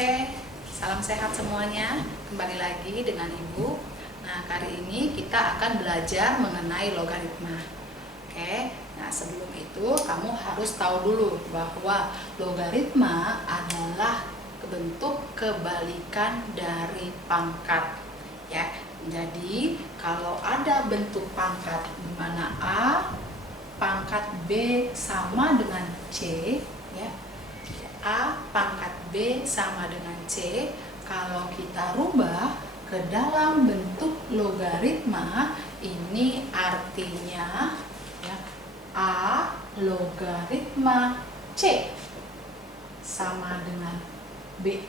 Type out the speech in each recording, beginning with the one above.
Oke, salam sehat semuanya. Kembali lagi dengan Ibu. Nah, kali ini kita akan belajar mengenai logaritma. Oke, nah sebelum itu kamu harus tahu dulu bahwa logaritma adalah bentuk kebalikan dari pangkat. Ya, jadi kalau ada bentuk pangkat di mana A pangkat B sama dengan C, ya. A pangkat B sama dengan C, kalau kita rubah ke dalam bentuk logaritma, ini artinya ya, A logaritma C sama dengan B.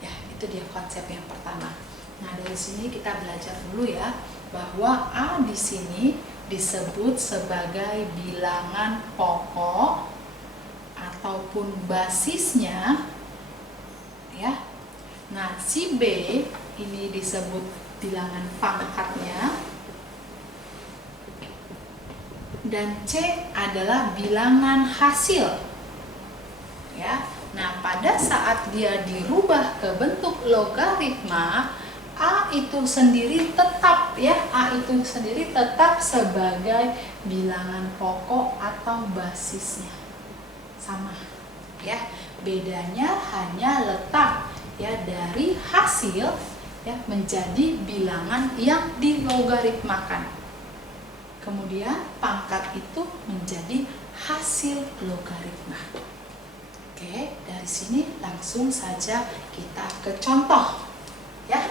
Ya, itu dia konsep yang pertama. Nah, dari sini kita belajar dulu ya, bahwa A di sini disebut sebagai bilangan pokok ataupun basisnya, ya. Nah, si B ini disebut bilangan pangkatnya, dan C adalah bilangan hasil, ya. Nah, pada saat dia dirubah ke bentuk logaritma, A itu sendiri tetap, ya, A itu sendiri tetap sebagai bilangan pokok atau basisnya. Sama, ya. Bedanya hanya letak ya dari hasil ya menjadi bilangan yang dilogaritmakan. Kemudian pangkat itu menjadi hasil logaritma. Oke, dari sini langsung saja kita ke contoh, ya.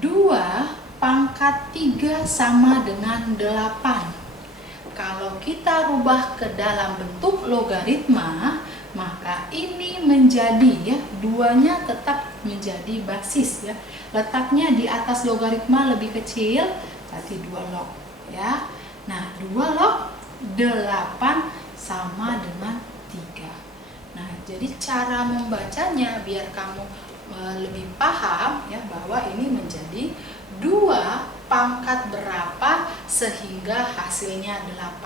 2 pangkat 3 sama dengan 8. Kalau kita rubah ke dalam bentuk logaritma, maka ini menjadi ya, duanya tetap menjadi basis ya. Letaknya di atas logaritma lebih kecil, berarti 2 log ya. Nah, 2 log 8 sama dengan 3. Nah, jadi cara membacanya biar kamu lebih paham ya, bahwa ini menjadi 2 pangkat berapa sehingga hasilnya 8.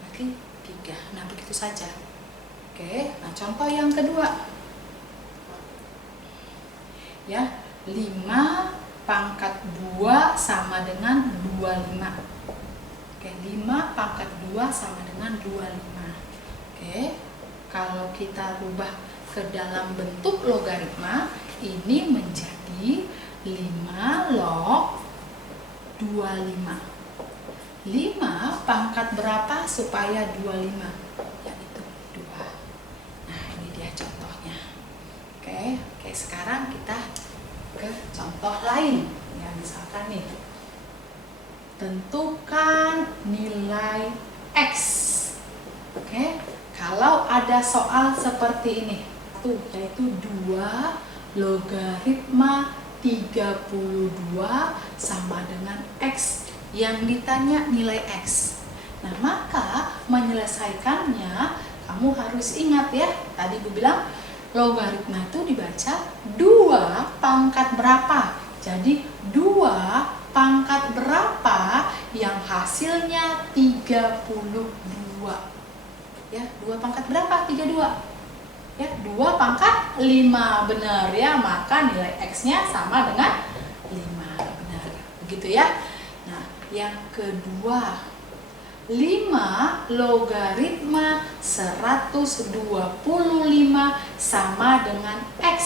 Berarti 3. Nah, begitu saja. Oke, nah contoh yang kedua. Ya, 5 pangkat 2 sama dengan 25. Oke, 5 pangkat 2 sama dengan 25. Oke, kalau kita rubah ke dalam bentuk logaritma, ini menjadi 5 log 25. 5 pangkat berapa supaya 25? Yaitu 2. Nah, ini dia contohnya. Oke, sekarang kita ke contoh lain. Ya, misalkan nih, tentukan nilai X. Oke, kalau ada soal seperti ini, yaitu 2 logaritma 32 sama dengan X, yang ditanya nilai X. Nah, maka menyelesaikannya kamu harus ingat ya, tadi gue bilang logaritma itu dibaca 2 pangkat berapa. Jadi 2 pangkat berapa yang hasilnya 32. Ya, 2 pangkat berapa? 32. Ya, 2 pangkat 5, benar ya, maka nilai X-nya sama dengan 5, benar. Begitu ya. Nah, yang kedua, 5 logaritma 125 sama dengan X.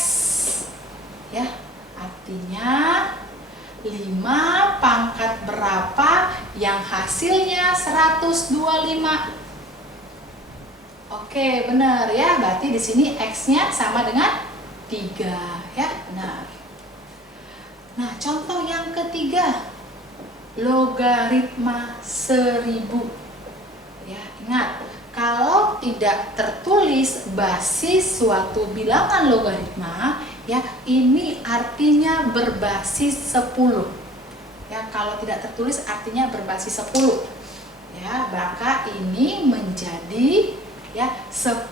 Ya, artinya 5 pangkat berapa yang hasilnya 125? Oke, benar ya. Berarti di sini X-nya sama dengan 3 ya, benar. Nah, contoh yang ketiga, logaritma 1000. Ya, ingat, kalau tidak tertulis basis suatu bilangan logaritma, ya, ini artinya berbasis 10. Ya, kalau tidak tertulis artinya berbasis 10. Ya, maka ini menjadi ya 10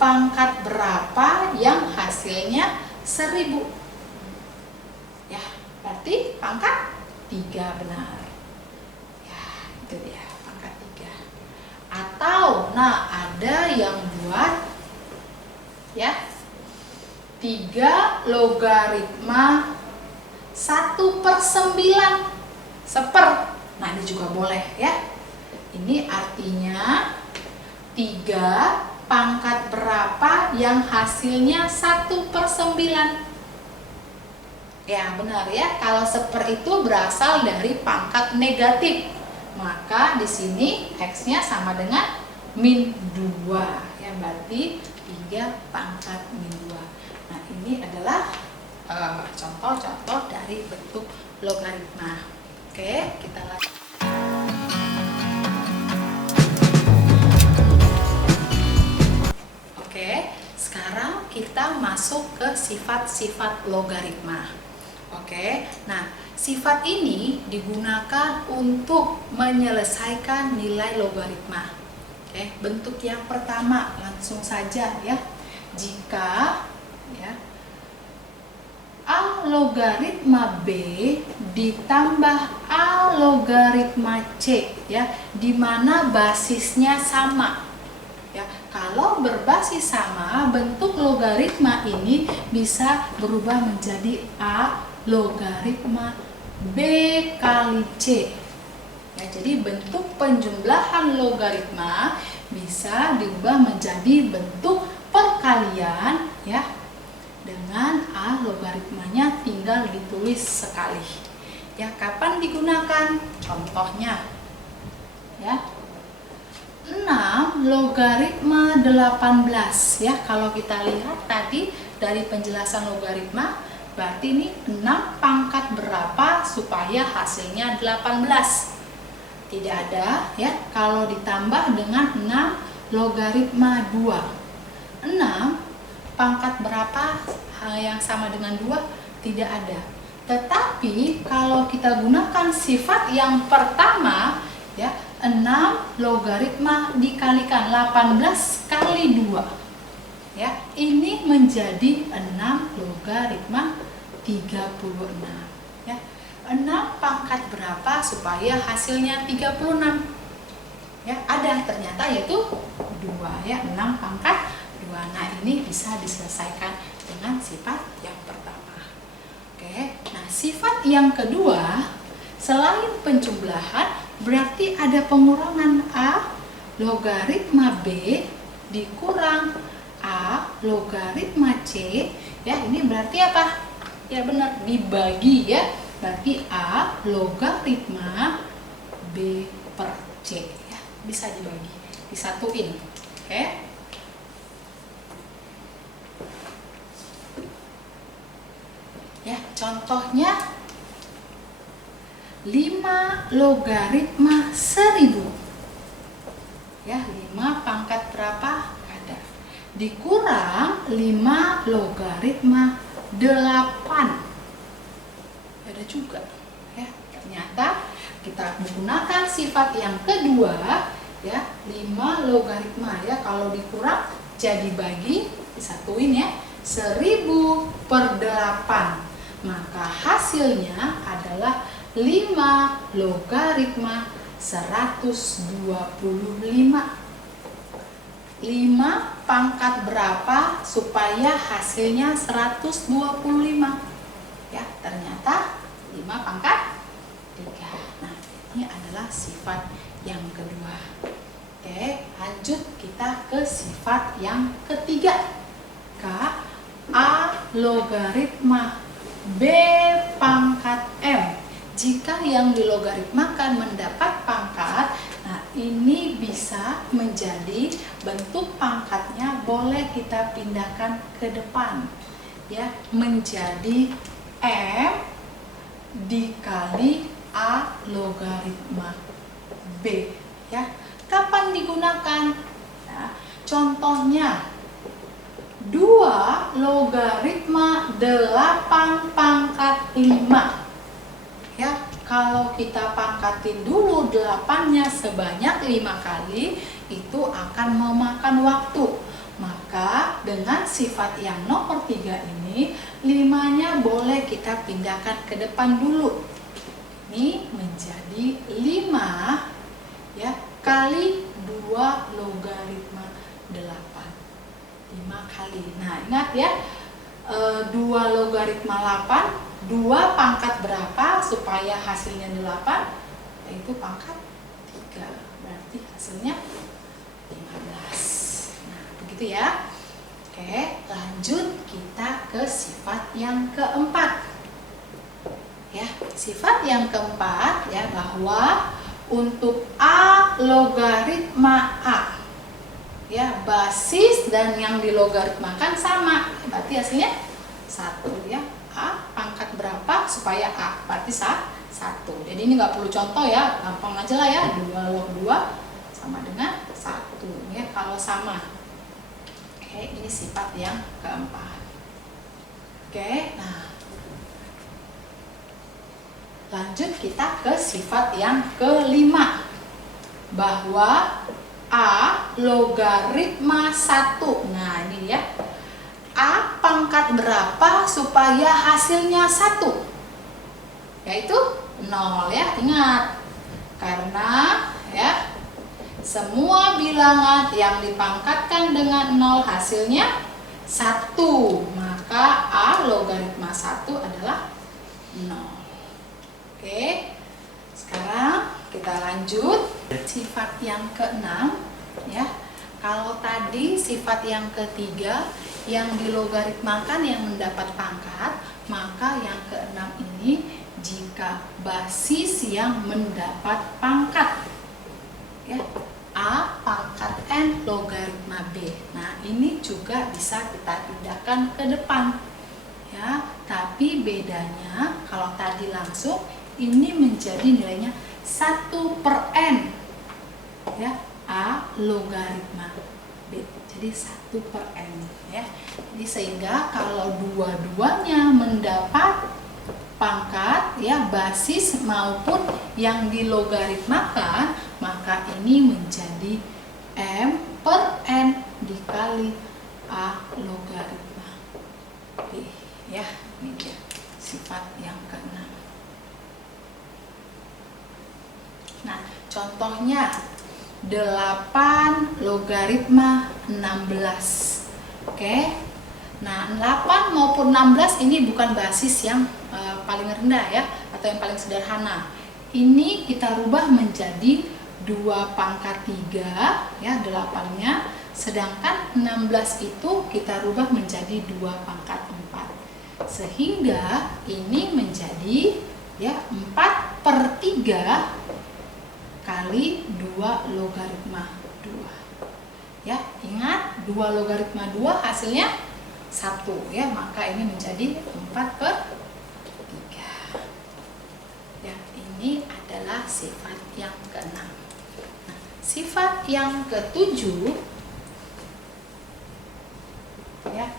pangkat berapa yang hasilnya 1000. Ya, berarti pangkat 3, benar. Ya, itu dia pangkat 3. Atau nah ada yang buat ya 3 logaritma 1/9 seper. Nah, ini juga boleh ya. Ini artinya 3 pangkat berapa yang hasilnya 1/9. Ya, benar ya. Kalau seper itu berasal dari pangkat negatif. Maka di sini X-nya sama dengan -2. Ya, berarti 3 pangkat -2. Nah, ini adalah contoh-contoh dari bentuk logaritma. Oke, kita lanjut. Oke, sekarang kita masuk ke sifat-sifat logaritma. Oke, nah sifat ini digunakan untuk menyelesaikan nilai logaritma. Oke, bentuk yang pertama langsung saja ya. Jika ya A logaritma B ditambah A logaritma C ya, di mana basisnya sama. Ya, kalau berbasis sama, bentuk logaritma ini bisa berubah menjadi A logaritma B kali C. Ya, jadi bentuk penjumlahan logaritma bisa diubah menjadi bentuk perkalian ya, dengan A logaritmanya tinggal ditulis sekali. Ya, kapan digunakan? Contohnya ya, 6 logaritma 18 ya. Kalau kita lihat tadi dari penjelasan logaritma, berarti ini 6 pangkat berapa supaya hasilnya 18. Tidak ada ya. Kalau ditambah dengan 6 logaritma 2, 6 pangkat berapa yang sama dengan 2? Tidak ada. Tetapi kalau kita gunakan sifat yang pertama ya, 6 logaritma dikalikan 18 kali 2 ya, ini menjadi 6 logaritma 36 ya. 6 pangkat berapa supaya hasilnya 36 ya, ada ternyata yaitu 2 ya, 6 pangkat 2. Nah, ini bisa diselesaikan dengan sifat yang pertama. Oke, nah sifat yang kedua, selain penjumlahan berarti ada pengurangan. A logaritma B dikurang A logaritma C ya, ini berarti apa? Ya benar, dibagi ya, berarti A logaritma B per C ya, bisa dibagi, disatuin. Oke, ya contohnya 5 logaritma 1000 ya, 5 pangkat berapa? Ada. Dikurang 5 logaritma 8. Ada juga ya. Ternyata kita menggunakan sifat yang kedua ya, 5 logaritma ya, kalau dikurang jadi bagi, disatuin ya, 1000 per 8. Maka hasilnya adalah 5 logaritma 125. 5 pangkat berapa supaya hasilnya 125? Ya, ternyata 5 pangkat 3. Nah, ini adalah sifat yang kedua. Oke, lanjut kita ke sifat yang ketiga. K A logaritma B pangkat M. Jika yang dilogaritmakan mendapat pangkat, nah ini bisa menjadi bentuk pangkatnya boleh kita pindahkan ke depan ya, menjadi M dikali A logaritma B ya. Kapan digunakan? Nah, contohnya 2 logaritma 8 pangkat 5 ya, kalau kita pangkatin dulu 8-nya sebanyak 5 kali, itu akan memakan waktu. Maka dengan sifat yang nomor 3 ini, 5-nya boleh kita pindahkan ke depan dulu. Ini menjadi 5 ya kali 2 logaritma 8. 5 kali. Nah, ingat ya, 2 logaritma 8, 2 pangkat berapa supaya hasilnya 8? Yaitu pangkat 3. Berarti hasilnya 15. Nah, begitu ya. Oke, lanjut kita ke sifat yang keempat. Ya, sifat yang keempat ya, bahwa untuk A logaritma A, ya, basis dan yang dilogaritmakan sama, berarti hasilnya 1 ya. A pangkat berapa supaya A, berarti 1. Jadi ini nggak perlu contoh ya, gampang aja lah ya, 2 log 2 sama dengan 1 ya kalau sama. Oke, ini sifat yang keempat. Oke, nah lanjut kita ke sifat yang kelima, bahwa A logaritma 1. Nah ini ya, A pangkat berapa supaya hasilnya 1? Yaitu 0 ya, ingat. Karena ya, semua bilangan yang dipangkatkan dengan 0 hasilnya 1, maka A logaritma 1 adalah 0. Oke, sekarang kita lanjut sifat yang keenam ya. Kalau tadi sifat yang ketiga yang dilogaritmakan yang mendapat pangkat, maka yang keenam ini jika basis yang mendapat pangkat ya, A pangkat N logaritma B. Nah ini juga bisa kita pindahkan ke depan ya, tapi bedanya kalau tadi langsung, ini menjadi nilainya 1/n ya, A logaritma B, jadi 1/n ya. Jadi sehingga kalau dua-duanya mendapat pangkat ya, basis maupun yang dilogaritmakan, maka ini menjadi M/n dikali A logaritma B ya. Ini dia sifat yang keenam. Nah, contohnya 8 logaritma 16. Oke. Nah, 8 maupun 16 ini bukan basis yang paling rendah ya, atau yang paling sederhana. Ini kita rubah menjadi 2 pangkat 3 ya, 8-nya. Sedangkan 16 itu kita rubah menjadi 2 pangkat 4. Sehingga ini menjadi ya 4/3 kali 2 logaritma 2. Ya, ingat 2 logaritma 2 hasilnya 1 ya, maka ini menjadi 4/3. Ya, ini adalah sifat yang keenam. Nah, sifat yang ketujuh ya,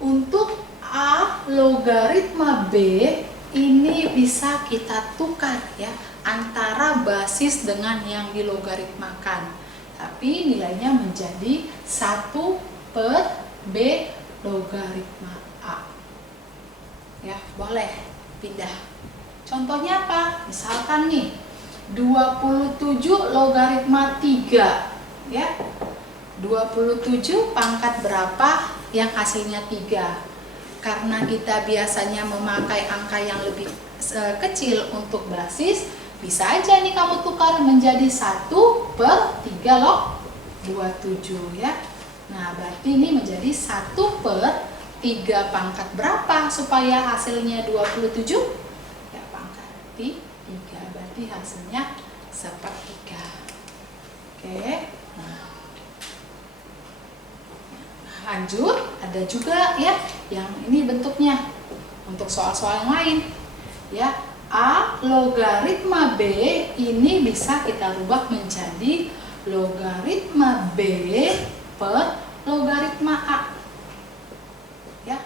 untuk A logaritma B ini bisa kita tukar ya, antara basis dengan yang dilogaritmakan, tapi nilainya menjadi 1/B logaritma A ya, boleh pindah. Contohnya apa? Misalkan nih 27 logaritma 3 ya, 27 pangkat berapa yang hasilnya 3. Karena kita biasanya memakai angka yang lebih kecil untuk basis, bisa aja nih kamu tukar menjadi 1/3 log 27 ya. Nah, berarti ini menjadi 1/3 pangkat berapa supaya hasilnya 27? Ya, pangkat 3, berarti hasilnya 1/3. Oke. Nah, lanjut, ada juga ya yang ini bentuknya untuk soal-soal yang lain ya. A logaritma B ini bisa kita rubah menjadi logaritma B per logaritma A ya,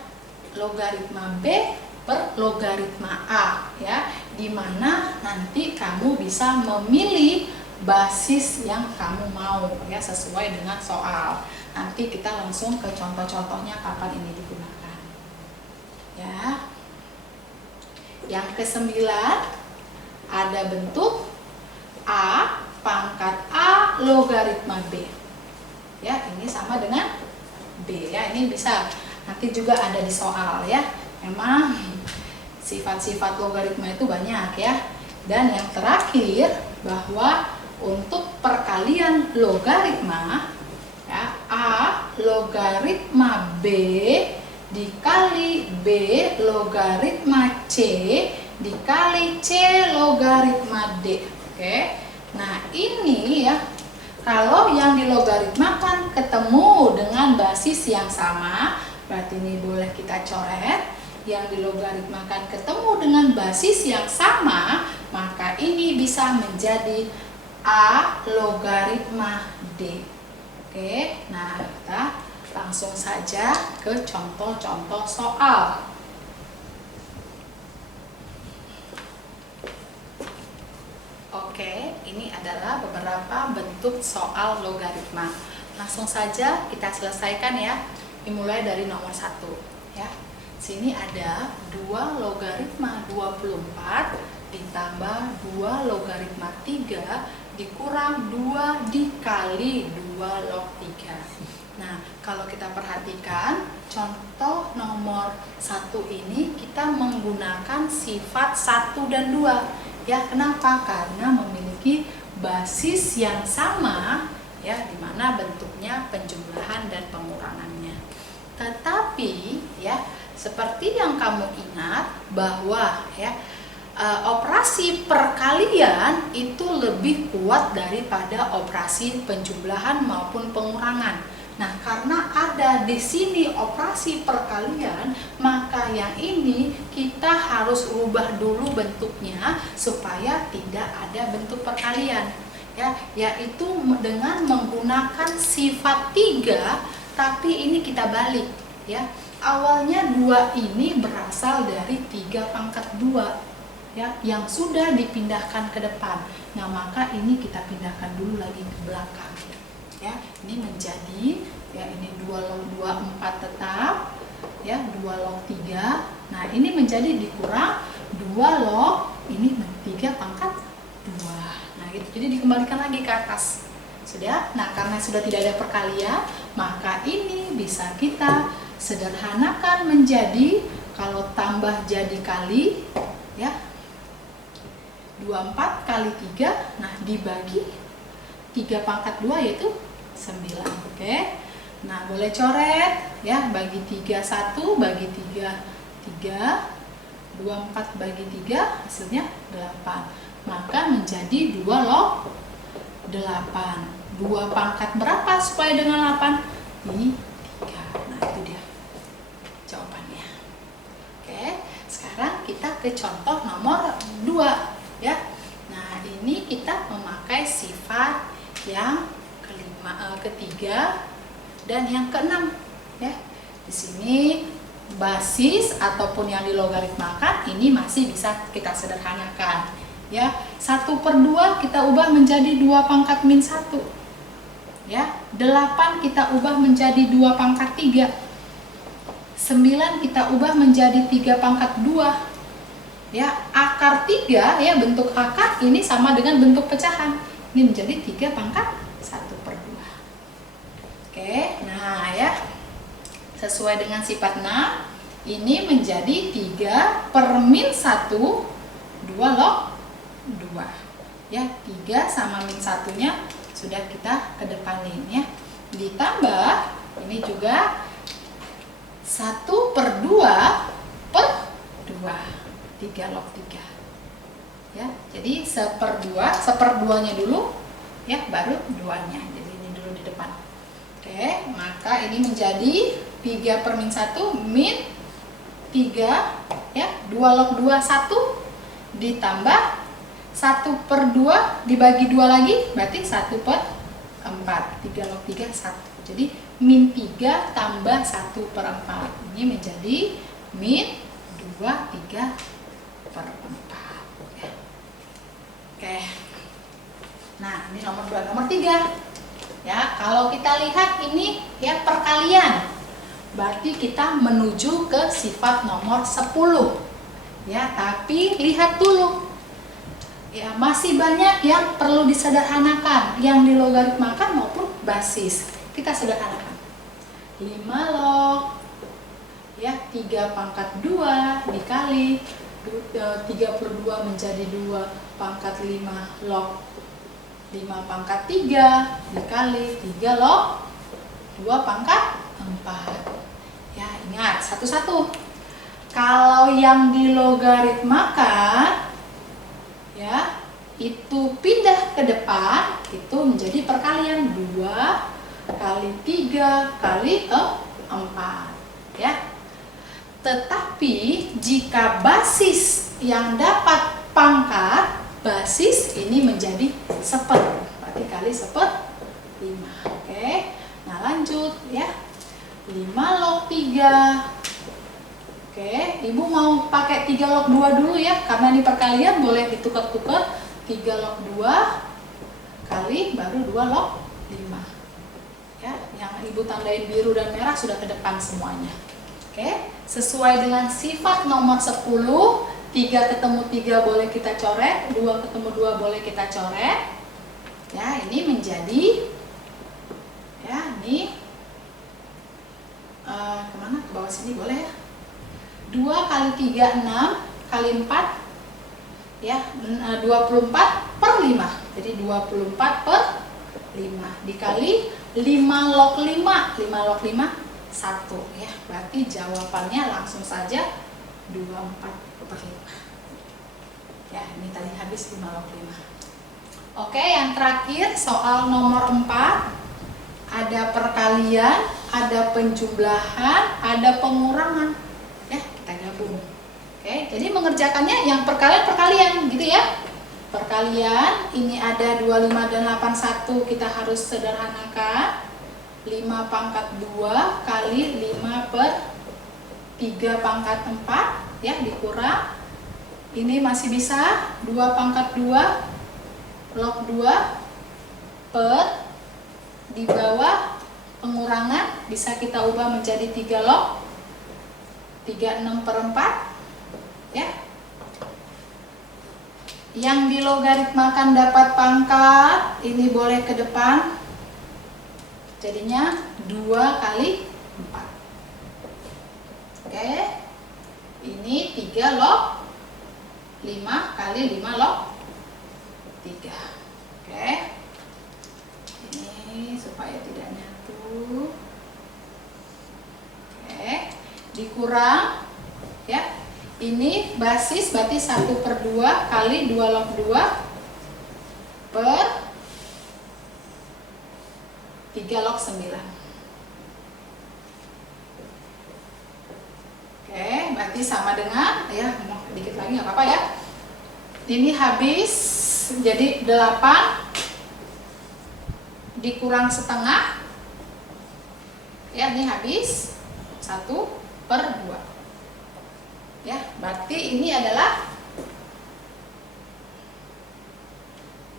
logaritma B per logaritma A ya, dimana nanti kamu bisa memilih basis yang kamu mau ya, sesuai dengan soal. Nanti kita langsung ke contoh-contohnya kapan ini digunakan ya. Yang ke-9 ada bentuk A pangkat A logaritma B Ya, ini sama dengan B ya. Ini bisa nanti juga ada di soal ya. Memang sifat-sifat logaritma itu banyak ya. Dan yang terakhir bahwa untuk perkalian logaritma ya, A logaritma B dikali B logaritma C dikali C logaritma D. Oke. Nah, ini ya, kalau yang dilogaritmakan ketemu dengan basis yang sama, berarti ini boleh kita coret. Yang dilogaritmakan ketemu dengan basis yang sama, maka ini bisa menjadi A logaritma D. Oke, nah kita langsung saja ke contoh-contoh soal. Oke, ini adalah beberapa bentuk soal logaritma. Langsung saja kita selesaikan ya. Dimulai dari nomor 1 ya. Sini ada 2 logaritma 24 ditambah 2 logaritma 3 dikurang 2 dikali 2 log 3. Nah, kalau kita perhatikan contoh nomor 1 ini kita menggunakan sifat 1 dan 2. Ya, kenapa? Karena memiliki basis yang sama ya, di mana bentuknya penjumlahan dan pengurangannya. Tetapi ya, seperti yang kamu ingat bahwa ya, operasi perkalian itu lebih kuat daripada operasi penjumlahan maupun pengurangan. Nah, karena ada di sini operasi perkalian, maka yang ini kita harus ubah dulu bentuknya supaya tidak ada bentuk perkalian. Ya, yaitu dengan menggunakan sifat 3, tapi ini kita balik ya. Awalnya 2 ini berasal dari 3 pangkat 2 ya, yang sudah dipindahkan ke depan. Nah, maka ini kita pindahkan dulu lagi ke belakang ya. Ini menjadi ya, ini 2 log 2 4 tetap ya, 2 log 3. Nah, ini menjadi dikurang 2 log ini 3 pangkat 2. Nah, gitu. Jadi dikembalikan lagi ke atas. Sudah. Nah, karena sudah tidak ada perkalian, maka ini bisa kita sederhanakan menjadi, kalau tambah jadi kali ya, 24 kali 3, nah dibagi 3 pangkat 2 yaitu 9. Oke. Nah, boleh coret ya, bagi 3 1, bagi 3 3, 24 bagi 3 hasilnya 8. Maka menjadi 2 log 8. 2 pangkat berapa supaya dengan 8? Ini 3. Nah, itu dia jawabannya. Oke, sekarang kita ke contoh nomor 2 ya. Nah, ini kita memakai sifat yang ketiga dan yang keenam ya. Di sini basis ataupun yang dilogaritmakan ini masih bisa kita sederhanakan ya. 1/2 kita ubah menjadi 2 pangkat min 1 ya. 8 kita ubah menjadi 2 pangkat 3. 9 kita ubah menjadi 3 pangkat 2 ya. Akar 3 ya, bentuk akar ini sama dengan bentuk pecahan, ini menjadi 3 pangkat 1/2. Oke, nah ya, sesuai dengan sifat 6 ini menjadi 3 per min 1 2 log 2 ya. 3 sama min 1 nya sudah kita kedepanin ya. Ditambah ini juga 1/2 per 2, 3 log 3 ya. Jadi 1/2-nya dulu ya, baru 2-nya. Jadi ini dulu di depan. Oke, maka ini menjadi 3 per min 1 min 3 ya, 2 log 2 1 ditambah 1/2 dibagi 2 lagi berarti 1/4. 3 log 3 1. Jadi min 3 tambah 1/4. Ini menjadi min 2 3/4 ya. Oke. Nah, ini nomor 2. Nomor 3 ya, kalau kita lihat ini ya, perkalian, berarti kita menuju ke sifat nomor 10 ya. Tapi lihat dulu ya, masih banyak yang perlu disederhanakan, yang dilogaritmakan maupun basis. kita sederhanakan. 5 log ya 3 pangkat 2 dikali 32 menjadi 2 pangkat 5 log 5 pangkat 3 dikali 3 log 2 pangkat 4. Ya, ingat satu-satu. Kalau yang dilogaritmakan ya itu pindah ke depan, itu menjadi perkalian 2 kali 3 kali 4 ya. Tetapi jika basis yang dapat pangkat, basis ini menjadi 1/4, berarti kali 1/5. Oke, nah lanjut ya. 5 log 3. Oke, ibu mau pakai 3 log 2 dulu ya, karena ini perkalian boleh ditukar-tukar. 3 log 2 kali baru 2 log 5 ya, yang ibu tandain biru dan merah sudah ke depan semuanya. Oke, sesuai dengan sifat nomor 10, 3 ketemu 3 boleh kita coret, 2 ketemu 2 boleh kita coret ya. Ini menjadi ya, ini kemana, ke bawah sini boleh ya. 2 kali 3 6 kali 4 ya, 24/5. Jadi 24/5 dikali 5 log 5. 5 log 5 1 ya. Berarti jawabannya langsung saja 24/5. Ya, ini tadi habis 5 log 5. Oke, yang terakhir soal nomor 4. Ada perkalian, ada penjumlahan, ada pengurangan. Ya, kita gabung. Oke, jadi mengerjakannya yang perkalian gitu ya. Perkalian, ini ada 25 dan 81, kita harus sederhanakan. 5 pangkat 2 kali 5/3 pangkat 4 ya, dikurang. Ini masih bisa 2 pangkat 2 log 2 per, di bawah pengurangan bisa kita ubah menjadi 3 log 36/4 ya. Yang dilogaritmakan dapat pangkat, ini boleh ke depan, jadinya 2 kali 4. Oke, ini 3 log 5 kali 5 log 3. Oke, ini supaya tidak nyatu. Oke, dikurang ya. Ini basis berarti 1/2 kali 2 log 2 per 3 log 9. Oke, berarti sama dengan ya, dikit lagi nggak apa-apa ya. Ini habis jadi 8 dikurang setengah ya, ini habis 1/2 ya. Berarti ini adalah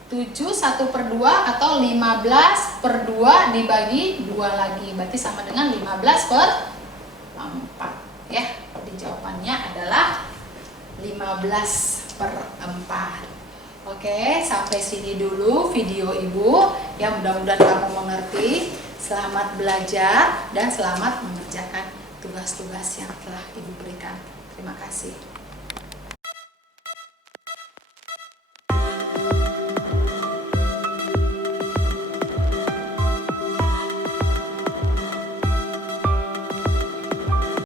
7 1/2 atau 15/2 dibagi 2 lagi, berarti sama dengan 15/4 ya. Jadi jawabannya adalah 15/4. Oke, sampai sini dulu video ibu ya, mudah-mudahan kamu mengerti. Selamat belajar dan selamat mengerjakan tugas-tugas yang telah ibu berikan. Terima kasih.